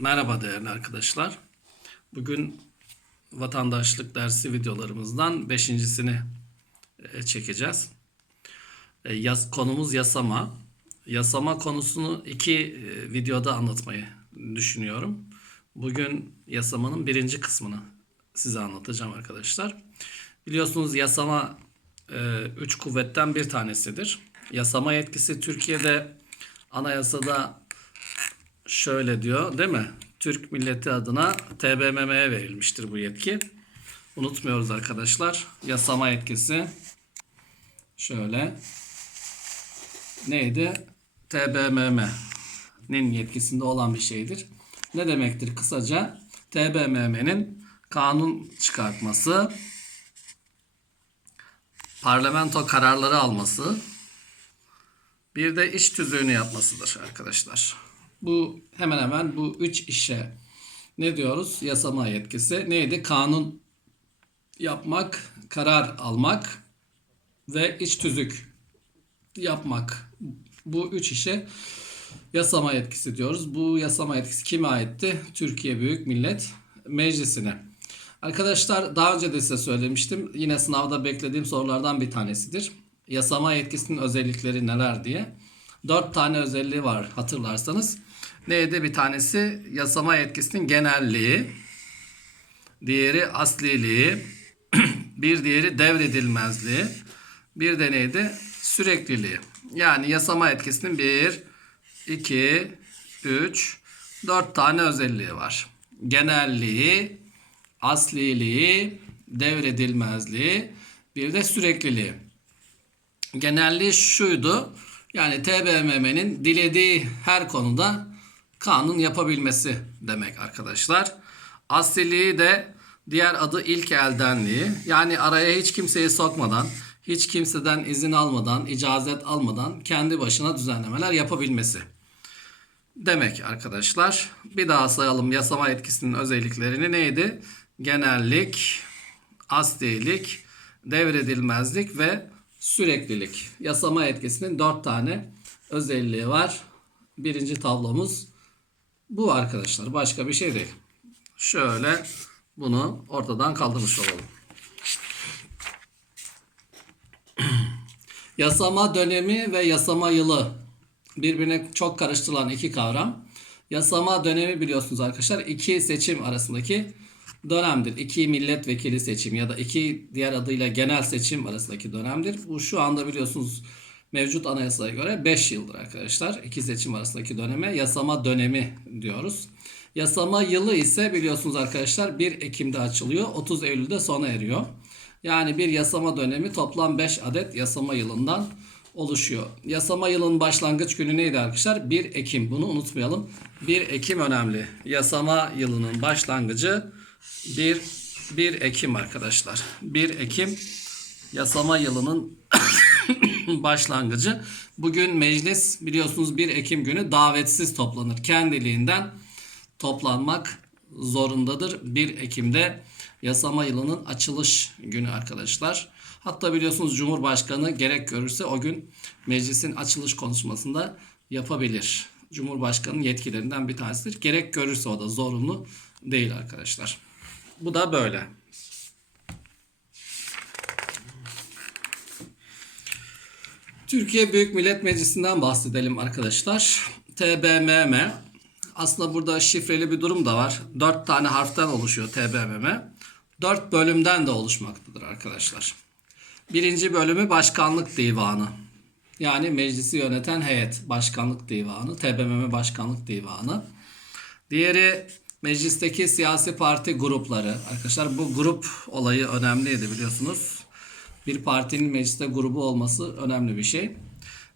Merhaba değerli arkadaşlar. Bugün vatandaşlık dersi videolarımızdan beşincisini e, çekeceğiz. E, Yas, konumuz yasama. Yasama konusunu iki e, videoda anlatmayı düşünüyorum. Bugün yasamanın birinci kısmını size anlatacağım arkadaşlar. Biliyorsunuz yasama üç kuvvetten bir tanesidir. Yasama yetkisi Türkiye'de anayasada şöyle diyor değil mi? Türk milleti adına TBMM'ye verilmiştir bu yetki. Unutmuyoruz arkadaşlar. Yasama yetkisi şöyle neydi? TBMM'nin yetkisinde olan bir şeydir. Ne demektir kısaca? TBMM'nin kanun çıkartması, parlamento kararları alması, bir de iç tüzüğünü yapmasıdır arkadaşlar. Bu hemen hemen bu üç işe ne diyoruz? Yasama yetkisi. Neydi? Kanun yapmak, karar almak ve iç tüzük yapmak. Bu üç işe yasama yetkisi diyoruz. Bu yasama yetkisi kime aitti? Türkiye Büyük Millet Meclisi'ne. Arkadaşlar daha önce de size söylemiştim. Yine sınavda beklediğim sorulardan bir tanesidir. Yasama yetkisinin özellikleri neler diye. Dört tane özelliği var hatırlarsanız. Neydi? Bir tanesi yasama yetkisinin genelliği. Diğeri asliliği. bir diğeri devredilmezliği. Bir de neydi? Sürekliliği. Yani yasama yetkisinin bir, iki, üç, dört tane özelliği var. Genelliği, asliliği, devredilmezliği, bir de sürekliliği. Genelliği şuydu. Yani TBMM'nin dilediği her konuda kanun yapabilmesi demek arkadaşlar. Asliliği de diğer adı ilk eldenliği. Yani araya hiç kimseyi sokmadan, hiç kimseden izin almadan, icazet almadan kendi başına düzenlemeler yapabilmesi. Demek arkadaşlar. Bir daha sayalım yasama etkisinin özelliklerini neydi? Genellik, aslilik, devredilmezlik ve süreklilik. Yasama etkisinin dört tane özelliği var. Birinci tablomuz bu arkadaşlar. Başka bir şey değil. Şöyle bunu ortadan kaldırmış olalım. Yasama dönemi ve yasama yılı birbirine çok karıştırılan iki kavram. Yasama dönemi biliyorsunuz arkadaşlar iki seçim arasındaki dönemdir. İki milletvekili seçim ya da iki diğer adıyla genel seçim arasındaki dönemdir. Bu şu anda biliyorsunuz mevcut anayasaya göre 5 yıldır arkadaşlar. İki seçim arasındaki döneme yasama dönemi diyoruz. Yasama yılı ise biliyorsunuz arkadaşlar 1 Ekim'de açılıyor. 30 Eylül'de sona eriyor. Yani bir yasama dönemi toplam 5 adet yasama yılından oluşuyor. Yasama yılının başlangıç günü neydi arkadaşlar? 1 Ekim. Bunu unutmayalım. 1 Ekim önemli. Yasama yılının başlangıcı 1 1 Ekim arkadaşlar. 1 Ekim yasama yılının başlangıcı. Bugün meclis biliyorsunuz 1 Ekim günü davetsiz toplanır. Kendiliğinden toplanmak zorundadır. 1 Ekim'de yasama yılının açılış günü arkadaşlar. Hatta biliyorsunuz Cumhurbaşkanı gerek görürse o gün meclisin açılış konuşmasında yapabilir. Cumhurbaşkanının yetkilerinden bir tanesidir. Gerek görürse o da zorunlu değil arkadaşlar. Bu da böyle. Türkiye Büyük Millet Meclisi'nden bahsedelim arkadaşlar. TBMM aslında burada şifreli bir durum da var. Dört tane harften oluşuyor TBMM. Dört bölümden de oluşmaktadır arkadaşlar. Birinci bölümü Başkanlık Divanı. Yani meclisi yöneten heyet. Başkanlık Divanı. TBMM Başkanlık Divanı. Diğeri meclisteki siyasi parti grupları. Arkadaşlar bu grup olayı önemliydi biliyorsunuz. Bir partinin mecliste grubu olması önemli bir şey.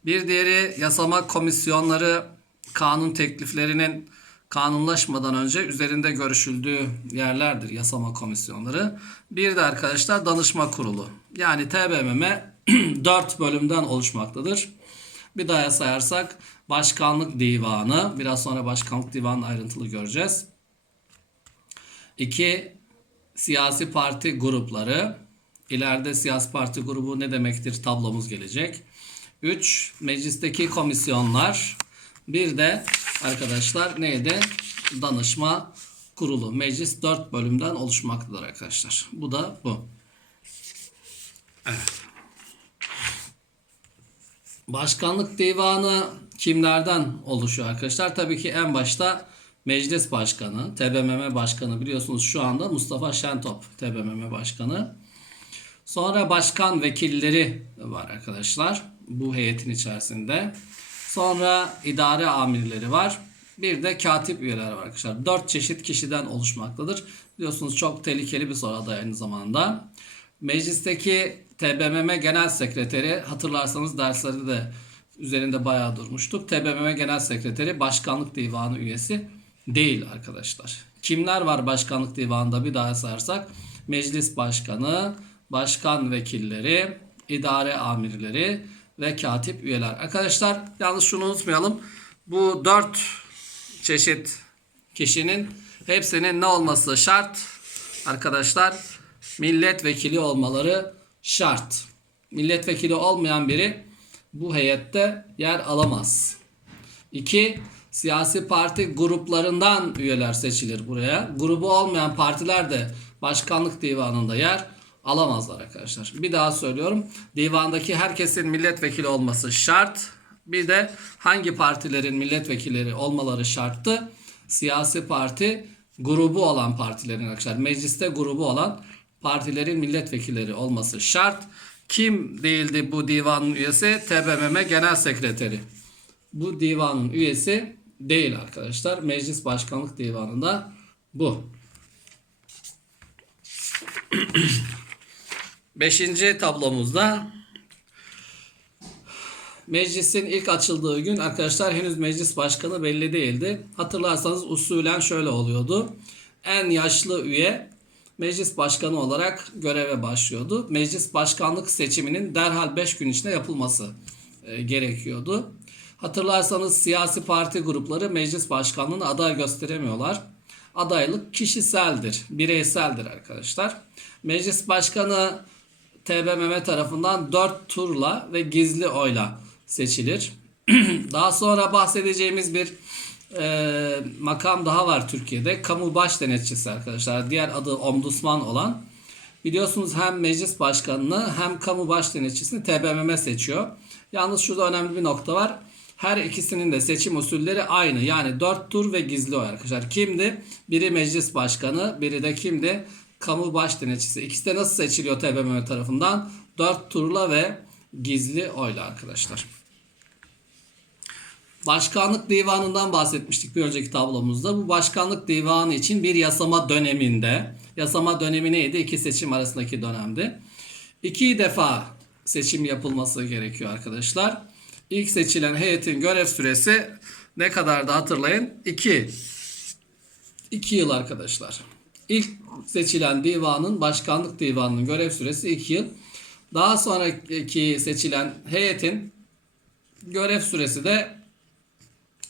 Bir diğeri yasama komisyonları kanun tekliflerinin kanunlaşmadan önce üzerinde görüşüldüğü yerlerdir yasama komisyonları. Bir de arkadaşlar danışma kurulu. Yani TBMM 4 bölümden oluşmaktadır. Bir daha sayarsak başkanlık divanı. Biraz sonra başkanlık divanı ayrıntılı göreceğiz. 2. Siyasi parti grupları. İleride siyasi parti grubu ne demektir tablomuz gelecek. 3. Meclisteki komisyonlar. Bir de arkadaşlar neydi? Danışma kurulu. Meclis 4 bölümden oluşmaktadır arkadaşlar. Bu da bu. Evet. Başkanlık divanı kimlerden oluşuyor arkadaşlar? Tabii ki en başta meclis başkanı, TBMM başkanı biliyorsunuz şu anda Mustafa Şentop TBMM başkanı. Sonra başkan vekilleri var arkadaşlar bu heyetin içerisinde. Sonra idare amirleri var. Bir de katip üyeler var arkadaşlar. Dört çeşit kişiden oluşmaktadır. Biliyorsunuz çok tehlikeli bir soru aday aynı zamanda. Meclisteki TBMM Genel Sekreteri hatırlarsanız derslerde de üzerinde bayağı durmuştuk. TBMM Genel Sekreteri Başkanlık Divanı üyesi değil arkadaşlar. Kimler var Başkanlık Divanı'nda bir daha sarsak? Meclis Başkanı, Başkan Vekilleri, idare amirleri ve katip üyeler. Arkadaşlar yalnız şunu unutmayalım. Bu dört çeşit kişinin hepsinin ne olması şart? Arkadaşlar milletvekili olmaları şart. Milletvekili olmayan biri bu heyette yer alamaz. 2. Siyasi parti gruplarından üyeler seçilir buraya. Grubu olmayan partiler de başkanlık divanında yer alamazlar arkadaşlar. Bir daha söylüyorum. Divandaki herkesin milletvekili olması şart. Bir de hangi partilerin milletvekilleri olmaları şarttı? Siyasi parti grubu olan partilerin arkadaşlar. Mecliste grubu olan partilerin milletvekilleri olması şart. Kim değildi bu divanın üyesi? TBMM Genel Sekreteri. Bu divanın üyesi değil arkadaşlar. Meclis Başkanlık Divanı'nda bu. Beşinci tablomuzda meclisin ilk açıldığı gün arkadaşlar henüz meclis başkanı belli değildi. Hatırlarsanız usulen şöyle oluyordu. En yaşlı üye meclis başkanı olarak göreve başlıyordu. Meclis başkanlık seçiminin derhal 5 gün içinde yapılması e, gerekiyordu. Hatırlarsanız siyasi parti grupları meclis başkanlığına aday gösteremiyorlar. Adaylık kişiseldir, bireyseldir arkadaşlar. Meclis başkanı TBMM tarafından 4 turla ve gizli oyla seçilir. daha sonra bahsedeceğimiz bir e, makam daha var Türkiye'de. Kamu baş denetçisi arkadaşlar. Diğer adı ombudsman olan. Biliyorsunuz hem meclis başkanını hem kamu baş denetçisini TBMM seçiyor. Yalnız şurada önemli bir nokta var. Her ikisinin de seçim usulleri aynı. Yani 4 tur ve gizli oy arkadaşlar. Kimdi? Biri meclis başkanı, biri de kimdi? Kamu baş denetçisi. İkisi de nasıl seçiliyor TBMM tarafından? 4 turla ve gizli oyla arkadaşlar. Başkanlık divanından bahsetmiştik bir önceki tablomuzda. Bu başkanlık divanı için bir yasama döneminde, yasama dönemi neydi? İki seçim arasındaki dönemdi. İki defa seçim yapılması gerekiyor arkadaşlar. İlk seçilen heyetin görev süresi ne kadar da hatırlayın? 2. 2 yıl arkadaşlar. İlk seçilen divanın, başkanlık divanının görev süresi 2 yıl. Daha sonraki seçilen heyetin görev süresi de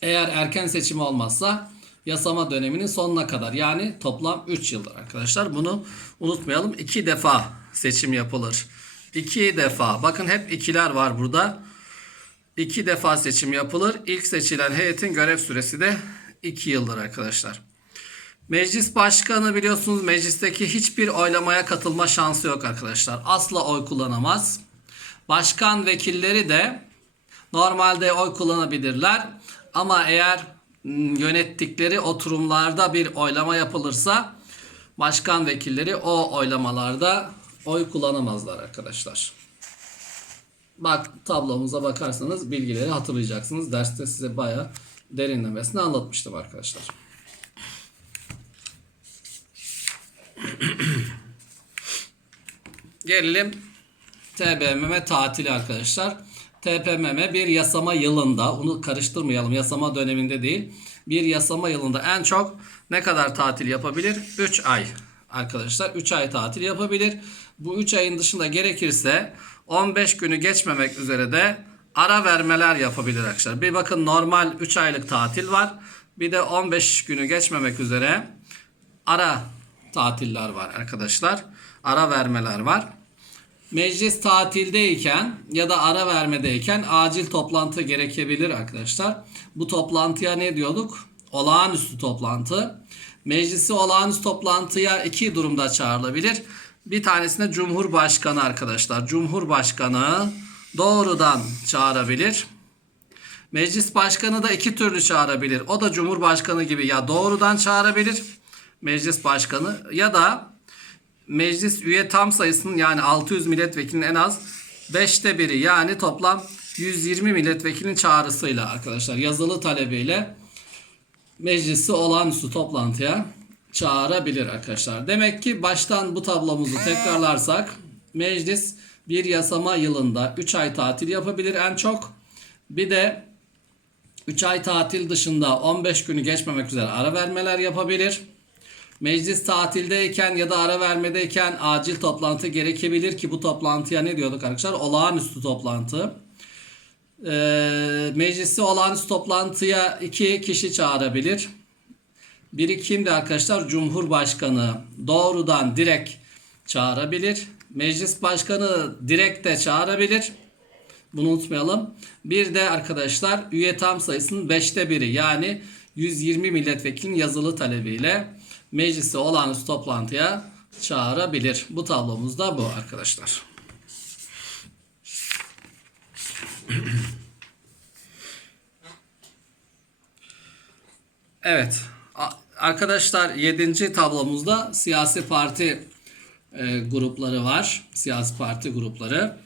eğer erken seçim olmazsa yasama döneminin sonuna kadar yani toplam 3 yıldır arkadaşlar. Bunu unutmayalım. 2 defa seçim yapılır. 2 defa. Bakın hep ikiler var burada. 2 defa seçim yapılır. İlk seçilen heyetin görev süresi de 2 yıldır arkadaşlar. Meclis başkanı biliyorsunuz meclisteki hiçbir oylamaya katılma şansı yok arkadaşlar. Asla oy kullanamaz. Başkan vekilleri de normalde oy kullanabilirler. Ama eğer ım, yönettikleri oturumlarda bir oylama yapılırsa başkan vekilleri o oylamalarda oy kullanamazlar arkadaşlar. Bak tablomuza bakarsanız bilgileri hatırlayacaksınız. Derste size bayağı derinlemesine anlatmıştım arkadaşlar. Gelelim TBMM tatili arkadaşlar. TPMM bir yasama yılında, onu karıştırmayalım yasama döneminde değil. Bir yasama yılında en çok ne kadar tatil yapabilir? 3 ay arkadaşlar. 3 ay tatil yapabilir. Bu 3 ayın dışında gerekirse 15 günü geçmemek üzere de ara vermeler yapabilir arkadaşlar. Bir bakın normal 3 aylık tatil var. Bir de 15 günü geçmemek üzere ara tatiller var arkadaşlar. Ara vermeler var. Meclis tatildeyken ya da ara vermedeyken acil toplantı gerekebilir arkadaşlar. Bu toplantıya ne diyorduk? Olağanüstü toplantı. Meclisi olağanüstü toplantıya iki durumda çağrılabilir. Bir tanesinde Cumhurbaşkanı arkadaşlar. Cumhurbaşkanı doğrudan çağırabilir. Meclis başkanı da iki türlü çağırabilir. O da Cumhurbaşkanı gibi ya doğrudan çağırabilir meclis başkanı ya da meclis üye tam sayısının yani 600 milletvekilinin en az 5'te biri yani toplam 120 milletvekilinin çağrısıyla arkadaşlar yazılı talebiyle meclisi olağanüstü toplantıya çağırabilir arkadaşlar. Demek ki baştan bu tablomuzu tekrarlarsak meclis bir yasama yılında 3 ay tatil yapabilir en çok. Bir de 3 ay tatil dışında 15 günü geçmemek üzere ara vermeler yapabilir. Meclis tatildeyken ya da ara vermedeyken acil toplantı gerekebilir ki bu toplantıya ne diyorduk arkadaşlar? Olağanüstü toplantı. Ee, meclisi olağanüstü toplantıya iki kişi çağırabilir. Biri kimdi arkadaşlar? Cumhurbaşkanı doğrudan direkt çağırabilir. Meclis başkanı direkt de çağırabilir. Bunu unutmayalım. Bir de arkadaşlar üye tam sayısının 5'te biri yani 120 milletvekilinin yazılı talebiyle meclisi olağanüstü toplantıya çağırabilir. Bu tablomuz da bu arkadaşlar. Evet. Arkadaşlar 7. tablomuzda siyasi parti e, grupları var. Siyasi parti grupları.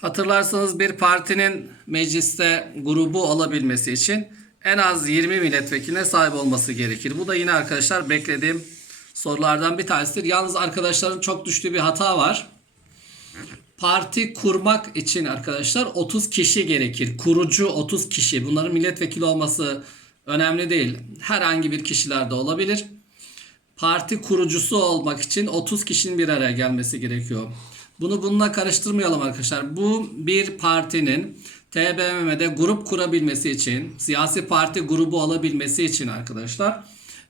Hatırlarsanız bir partinin mecliste grubu olabilmesi için en az 20 milletvekiline sahip olması gerekir. Bu da yine arkadaşlar beklediğim sorulardan bir tanesidir. Yalnız arkadaşların çok düştüğü bir hata var. Parti kurmak için arkadaşlar 30 kişi gerekir. Kurucu 30 kişi. Bunların milletvekili olması önemli değil. Herhangi bir kişiler de olabilir. Parti kurucusu olmak için 30 kişinin bir araya gelmesi gerekiyor. Bunu bununla karıştırmayalım arkadaşlar. Bu bir partinin TBMM'de grup kurabilmesi için, siyasi parti grubu olabilmesi için arkadaşlar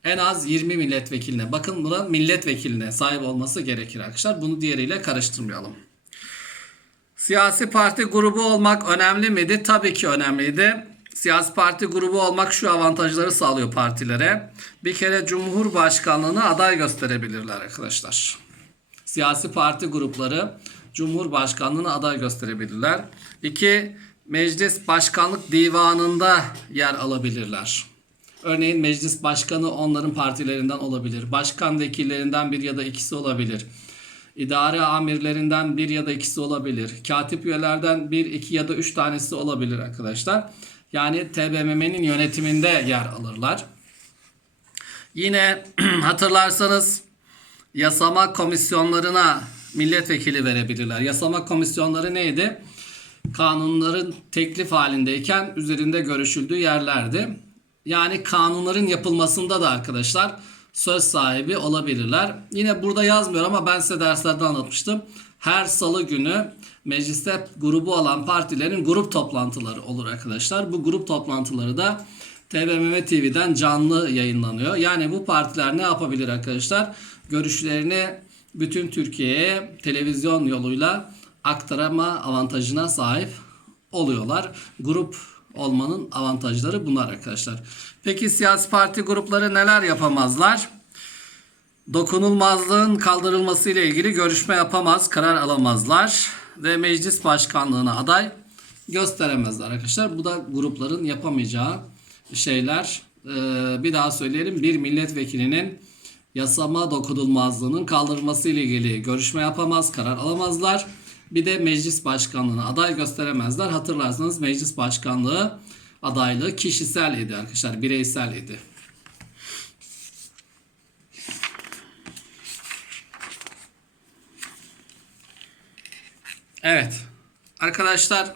en az 20 milletvekiline, bakın buna milletvekiline sahip olması gerekir arkadaşlar. Bunu diğeriyle karıştırmayalım. Siyasi parti grubu olmak önemli miydi? Tabii ki önemliydi. Siyasi parti grubu olmak şu avantajları sağlıyor partilere. Bir kere Cumhurbaşkanlığına aday gösterebilirler arkadaşlar. Siyasi parti grupları Cumhurbaşkanlığına aday gösterebilirler. İki, meclis başkanlık divanında yer alabilirler. Örneğin meclis başkanı onların partilerinden olabilir. Başkan vekillerinden bir ya da ikisi olabilir. İdare amirlerinden bir ya da ikisi olabilir. Katip üyelerden bir, iki ya da üç tanesi olabilir arkadaşlar. Yani TBMM'nin yönetiminde yer alırlar. Yine hatırlarsanız yasama komisyonlarına milletvekili verebilirler. Yasama komisyonları neydi? Kanunların teklif halindeyken üzerinde görüşüldüğü yerlerdi. Yani kanunların yapılmasında da arkadaşlar söz sahibi olabilirler. Yine burada yazmıyor ama ben size derslerde anlatmıştım. Her salı günü mecliste grubu olan partilerin grup toplantıları olur arkadaşlar. Bu grup toplantıları da TBMM TV'den canlı yayınlanıyor. Yani bu partiler ne yapabilir arkadaşlar? Görüşlerini bütün Türkiye'ye televizyon yoluyla aktarama avantajına sahip oluyorlar. Grup olmanın avantajları bunlar arkadaşlar. Peki siyasi parti grupları neler yapamazlar? Dokunulmazlığın kaldırılması ile ilgili görüşme yapamaz, karar alamazlar ve meclis başkanlığına aday gösteremezler arkadaşlar. Bu da grupların yapamayacağı şeyler. Ee, bir daha söyleyelim. Bir milletvekilinin yasama dokunulmazlığının kaldırılması ile ilgili görüşme yapamaz, karar alamazlar. Bir de meclis başkanlığına aday gösteremezler. Hatırlarsanız meclis başkanlığı adaylığı kişisel idi arkadaşlar, bireysel idi. Evet. Arkadaşlar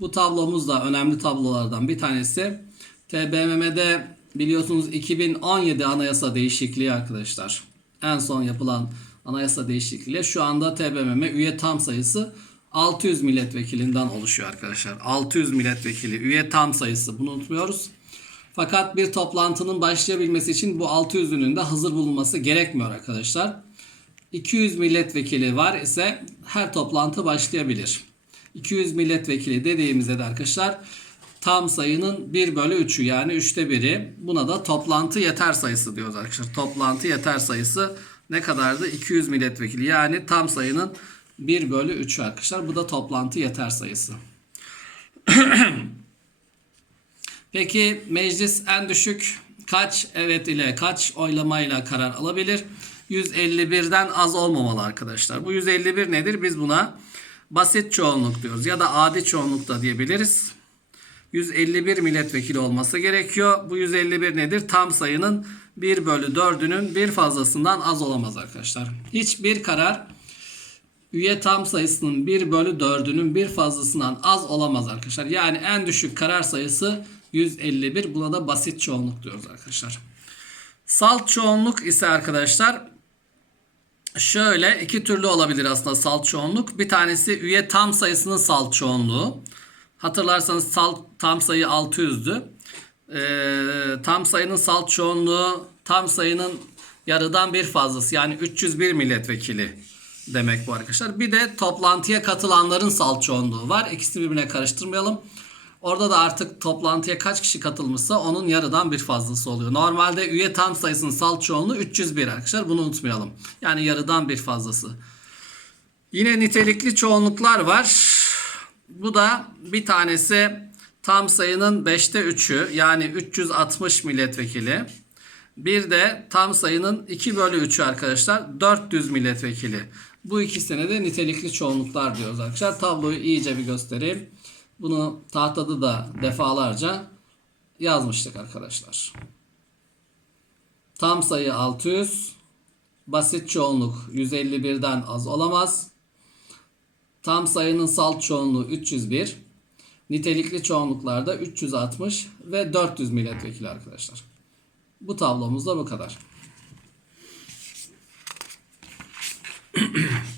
bu tablomuz da önemli tablolardan bir tanesi. TBMM'de biliyorsunuz 2017 anayasa değişikliği arkadaşlar. En son yapılan anayasa değişikliğiyle şu anda TBMM üye tam sayısı 600 milletvekilinden oluşuyor arkadaşlar. 600 milletvekili üye tam sayısı bunu unutmuyoruz. Fakat bir toplantının başlayabilmesi için bu 600'ünün de hazır bulunması gerekmiyor arkadaşlar. 200 milletvekili var ise her toplantı başlayabilir. 200 milletvekili dediğimizde de arkadaşlar tam sayının 1 bölü 3'ü yani 3'te 1'i. Buna da toplantı yeter sayısı diyoruz arkadaşlar. Toplantı yeter sayısı ne kadardı? 200 milletvekili yani tam sayının 1 bölü 3'ü arkadaşlar. Bu da toplantı yeter sayısı. Peki meclis en düşük kaç evet ile kaç oylamayla karar alabilir? 151'den az olmamalı arkadaşlar. Bu 151 nedir? Biz buna basit çoğunluk diyoruz ya da adi çoğunluk da diyebiliriz. 151 milletvekili olması gerekiyor. Bu 151 nedir? Tam sayının 1 bölü 4'ünün bir fazlasından az olamaz arkadaşlar. Hiçbir karar üye tam sayısının 1 bölü 4'ünün bir fazlasından az olamaz arkadaşlar. Yani en düşük karar sayısı 151. Buna da basit çoğunluk diyoruz arkadaşlar. Salt çoğunluk ise arkadaşlar şöyle iki türlü olabilir aslında salt çoğunluk. Bir tanesi üye tam sayısının salt çoğunluğu. Hatırlarsanız salt tam sayı 600'dü. Ee, tam sayının salt çoğunluğu tam sayının yarıdan bir fazlası yani 301 milletvekili demek bu arkadaşlar. Bir de toplantıya katılanların salt çoğunluğu var. İkisini birbirine karıştırmayalım. Orada da artık toplantıya kaç kişi katılmışsa onun yarıdan bir fazlası oluyor. Normalde üye tam sayısının salt çoğunluğu 301 arkadaşlar. Bunu unutmayalım. Yani yarıdan bir fazlası. Yine nitelikli çoğunluklar var. Bu da bir tanesi tam sayının 5'te 3'ü yani 360 milletvekili. Bir de tam sayının 2 bölü 3'ü arkadaşlar 400 milletvekili. Bu ikisine de nitelikli çoğunluklar diyoruz arkadaşlar. Tabloyu iyice bir göstereyim. Bunu tahtada da defalarca yazmıştık arkadaşlar. Tam sayı 600. Basit çoğunluk 151'den az olamaz. Tam sayının salt çoğunluğu 301. Nitelikli çoğunluklarda 360 ve 400 milletvekili arkadaşlar. Bu tablomuz da bu kadar.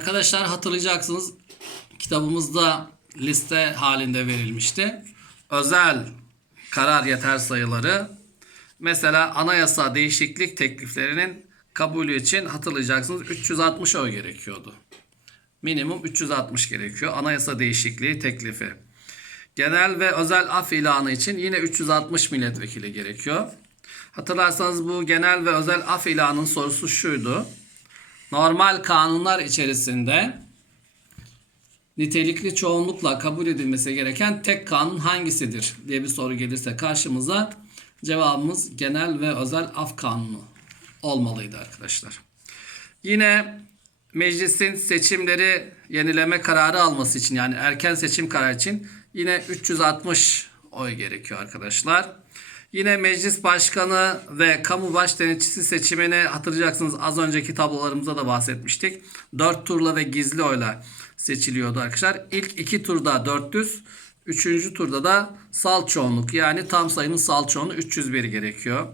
Arkadaşlar hatırlayacaksınız kitabımızda liste halinde verilmişti. Özel karar yeter sayıları mesela anayasa değişiklik tekliflerinin kabulü için hatırlayacaksınız 360 oy gerekiyordu. Minimum 360 gerekiyor anayasa değişikliği teklifi. Genel ve özel af ilanı için yine 360 milletvekili gerekiyor. Hatırlarsanız bu genel ve özel af ilanının sorusu şuydu normal kanunlar içerisinde nitelikli çoğunlukla kabul edilmesi gereken tek kanun hangisidir diye bir soru gelirse karşımıza cevabımız genel ve özel af kanunu olmalıydı arkadaşlar. Yine meclisin seçimleri yenileme kararı alması için yani erken seçim kararı için yine 360 oy gerekiyor arkadaşlar. Yine meclis başkanı ve kamu baş denetçisi seçimini hatırlayacaksınız az önceki tablolarımızda da bahsetmiştik. 4 turla ve gizli oyla seçiliyordu arkadaşlar. İlk iki turda 400, üçüncü turda da sal çoğunluk yani tam sayının sal çoğunluğu 301 gerekiyor.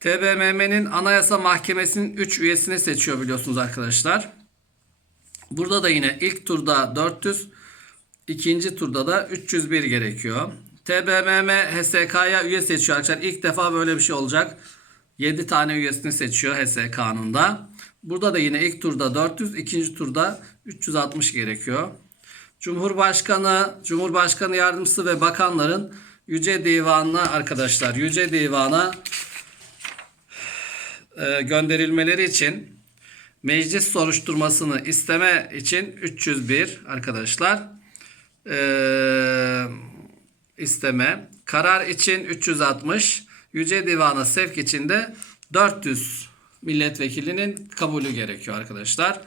TBMM'nin Anayasa Mahkemesi'nin 3 üyesini seçiyor biliyorsunuz arkadaşlar. Burada da yine ilk turda 400, ikinci turda da 301 gerekiyor. TBMM HSK'ya üye seçiyor arkadaşlar. İlk defa böyle bir şey olacak. 7 tane üyesini seçiyor HSK'nın da. Burada da yine ilk turda 400, ikinci turda 360 gerekiyor. Cumhurbaşkanı, Cumhurbaşkanı yardımcısı ve bakanların Yüce Divanı'na arkadaşlar Yüce Divan'a e, gönderilmeleri için meclis soruşturmasını isteme için 301 arkadaşlar. Ee, isteme. Karar için 360. Yüce Divan'a sevk için de 400 milletvekilinin kabulü gerekiyor arkadaşlar.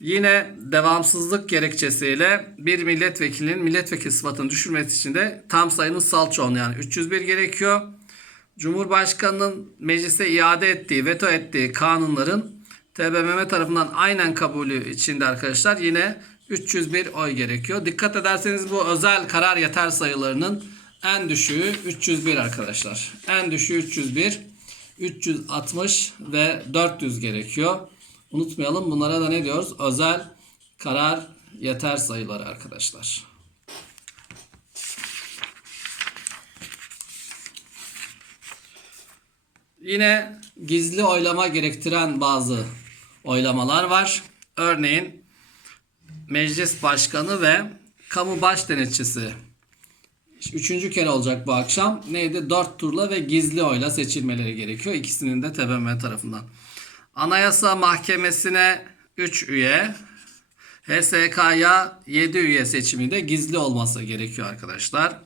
Yine devamsızlık gerekçesiyle bir milletvekilinin milletvekili sıfatını düşürmesi için de tam sayının salçoğunu yani 301 gerekiyor. Cumhurbaşkanının meclise iade ettiği, veto ettiği kanunların TBMM tarafından aynen kabulü içinde arkadaşlar yine 301 oy gerekiyor. Dikkat ederseniz bu özel karar yeter sayılarının en düşüğü 301 arkadaşlar. En düşüğü 301, 360 ve 400 gerekiyor. Unutmayalım bunlara da ne diyoruz? Özel karar yeter sayıları arkadaşlar. Yine gizli oylama gerektiren bazı oylamalar var. Örneğin meclis başkanı ve kamu baş denetçisi. Üçüncü kere olacak bu akşam. Neydi? Dört turla ve gizli oyla seçilmeleri gerekiyor. İkisinin de TBMM tarafından. Anayasa Mahkemesi'ne 3 üye, HSK'ya 7 üye seçimi de gizli olması gerekiyor arkadaşlar.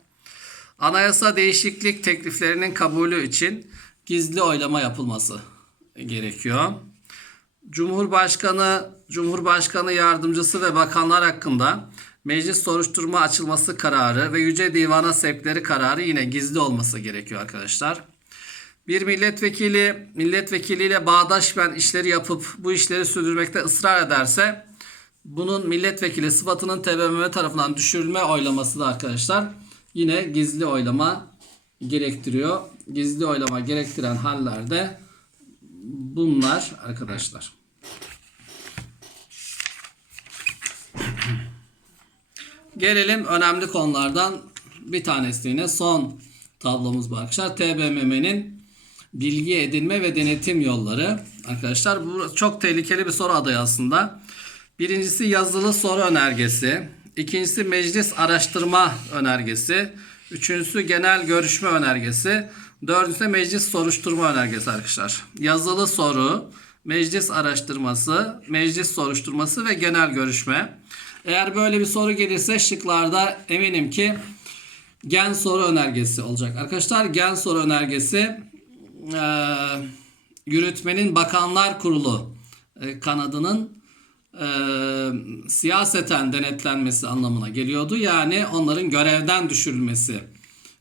Anayasa değişiklik tekliflerinin kabulü için gizli oylama yapılması gerekiyor. Cumhurbaşkanı, Cumhurbaşkanı yardımcısı ve bakanlar hakkında meclis soruşturma açılması kararı ve Yüce Divan'a sevkleri kararı yine gizli olması gerekiyor arkadaşlar. Bir milletvekili milletvekiliyle bağdaşmayan işleri yapıp bu işleri sürdürmekte ısrar ederse bunun milletvekili sıfatının TBMM tarafından düşürülme oylaması da arkadaşlar yine gizli oylama gerektiriyor. Gizli oylama gerektiren hallerde bunlar arkadaşlar. Gelelim önemli konulardan bir tanesine son tablomuz bu arkadaşlar. TBMM'nin bilgi edinme ve denetim yolları. Arkadaşlar bu çok tehlikeli bir soru adayı aslında. Birincisi yazılı soru önergesi. İkincisi meclis araştırma önergesi. Üçüncüsü genel görüşme önergesi. Dördüncüsü meclis soruşturma önergesi arkadaşlar. Yazılı soru, meclis araştırması, meclis soruşturması ve genel görüşme. Eğer böyle bir soru gelirse şıklarda eminim ki gen soru önergesi olacak. Arkadaşlar gen soru önergesi e, yürütmenin bakanlar kurulu e, kanadının e, siyaseten denetlenmesi anlamına geliyordu. Yani onların görevden düşürülmesi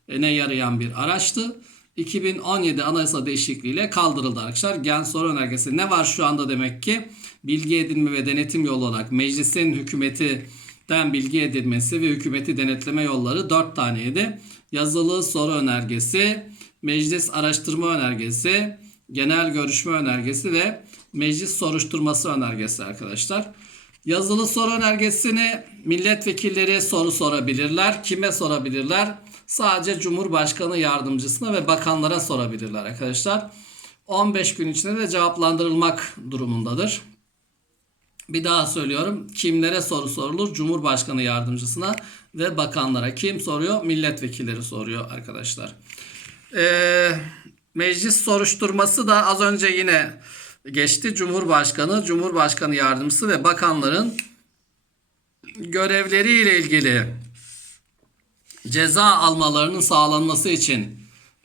ne yarayan bir araçtı. 2017 anayasa değişikliğiyle kaldırıldı arkadaşlar. Gen soru önergesi ne var şu anda demek ki? Bilgi edinme ve denetim yolu olarak meclisin hükümetinden bilgi edinmesi ve hükümeti denetleme yolları 4 taneydi. Yazılı soru önergesi, meclis araştırma önergesi, genel görüşme önergesi ve meclis soruşturması önergesi arkadaşlar. Yazılı soru önergesini milletvekilleri soru sorabilirler. Kime sorabilirler? Sadece Cumhurbaşkanı yardımcısına ve bakanlara sorabilirler arkadaşlar. 15 gün içinde de cevaplandırılmak durumundadır. Bir daha söylüyorum. Kimlere soru sorulur? Cumhurbaşkanı yardımcısına ve bakanlara. Kim soruyor? Milletvekilleri soruyor arkadaşlar. Ee, meclis soruşturması da az önce yine geçti. Cumhurbaşkanı, Cumhurbaşkanı yardımcısı ve bakanların görevleriyle ilgili ceza almalarının sağlanması için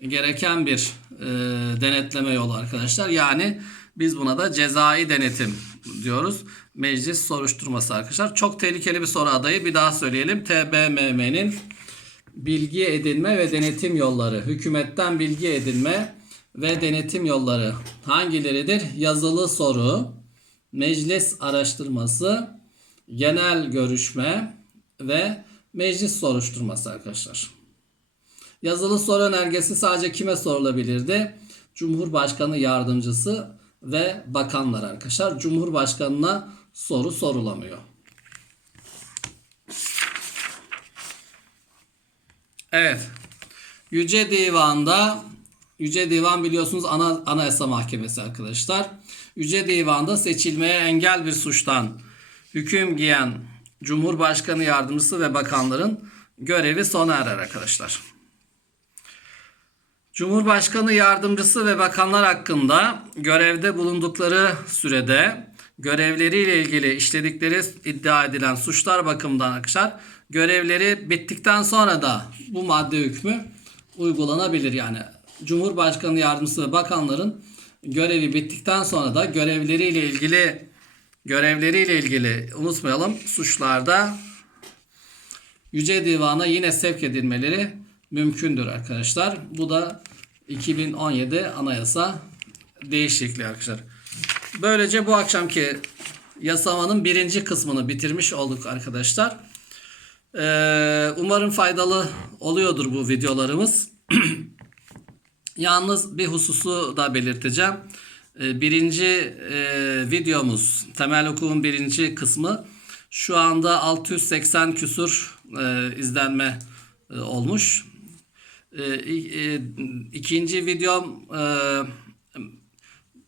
gereken bir e, denetleme yolu arkadaşlar. Yani biz buna da cezai denetim diyoruz. Meclis soruşturması arkadaşlar. Çok tehlikeli bir soru adayı. Bir daha söyleyelim. TBMM'nin bilgi edinme ve denetim yolları. Hükümetten bilgi edinme ve denetim yolları hangileridir? Yazılı soru, meclis araştırması, genel görüşme ve meclis soruşturması arkadaşlar. Yazılı soru önergesi sadece kime sorulabilirdi? Cumhurbaşkanı yardımcısı ve bakanlar arkadaşlar. Cumhurbaşkanına soru sorulamıyor. Evet. Yüce Divan'da Yüce Divan biliyorsunuz ana, anayasa mahkemesi arkadaşlar. Yüce Divan'da seçilmeye engel bir suçtan hüküm giyen Cumhurbaşkanı yardımcısı ve bakanların görevi sona erer arkadaşlar. Cumhurbaşkanı yardımcısı ve bakanlar hakkında görevde bulundukları sürede görevleriyle ilgili işledikleri iddia edilen suçlar bakımından arkadaşlar görevleri bittikten sonra da bu madde hükmü uygulanabilir. Yani Cumhurbaşkanı yardımcısı ve bakanların görevi bittikten sonra da görevleriyle ilgili görevleriyle ilgili unutmayalım suçlarda Yüce Divan'a yine sevk edilmeleri mümkündür arkadaşlar. Bu da 2017 anayasa değişikliği arkadaşlar. Böylece bu akşamki yasamanın birinci kısmını bitirmiş olduk arkadaşlar. Ee, umarım faydalı oluyordur bu videolarımız. Yalnız bir hususu da belirteceğim. Ee, Birinci e, videomuz, temel hukukun birinci kısmı şu anda 680 küsur e, izlenme e, olmuş. E, i- e, ikinci videom e,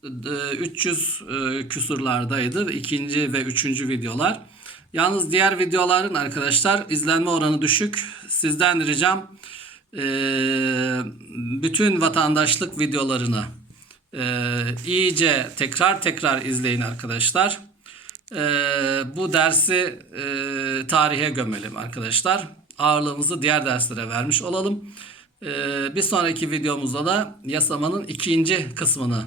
e, 300 e, küsurlardaydı. İkinci ve üçüncü videolar. Yalnız diğer videoların arkadaşlar izlenme oranı düşük. Sizden ricam bütün vatandaşlık videolarını e, iyice tekrar tekrar izleyin arkadaşlar. E, bu dersi e, tarihe gömelim arkadaşlar. Ağırlığımızı diğer derslere vermiş olalım. E, bir sonraki videomuzda da yasamanın ikinci kısmını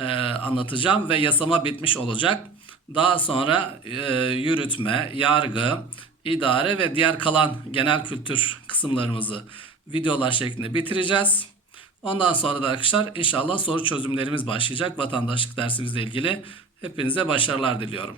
e, anlatacağım ve yasama bitmiş olacak. Daha sonra e, yürütme, yargı, idare ve diğer kalan genel kültür kısımlarımızı videolar şeklinde bitireceğiz. Ondan sonra da arkadaşlar inşallah soru çözümlerimiz başlayacak vatandaşlık dersimizle ilgili. Hepinize başarılar diliyorum.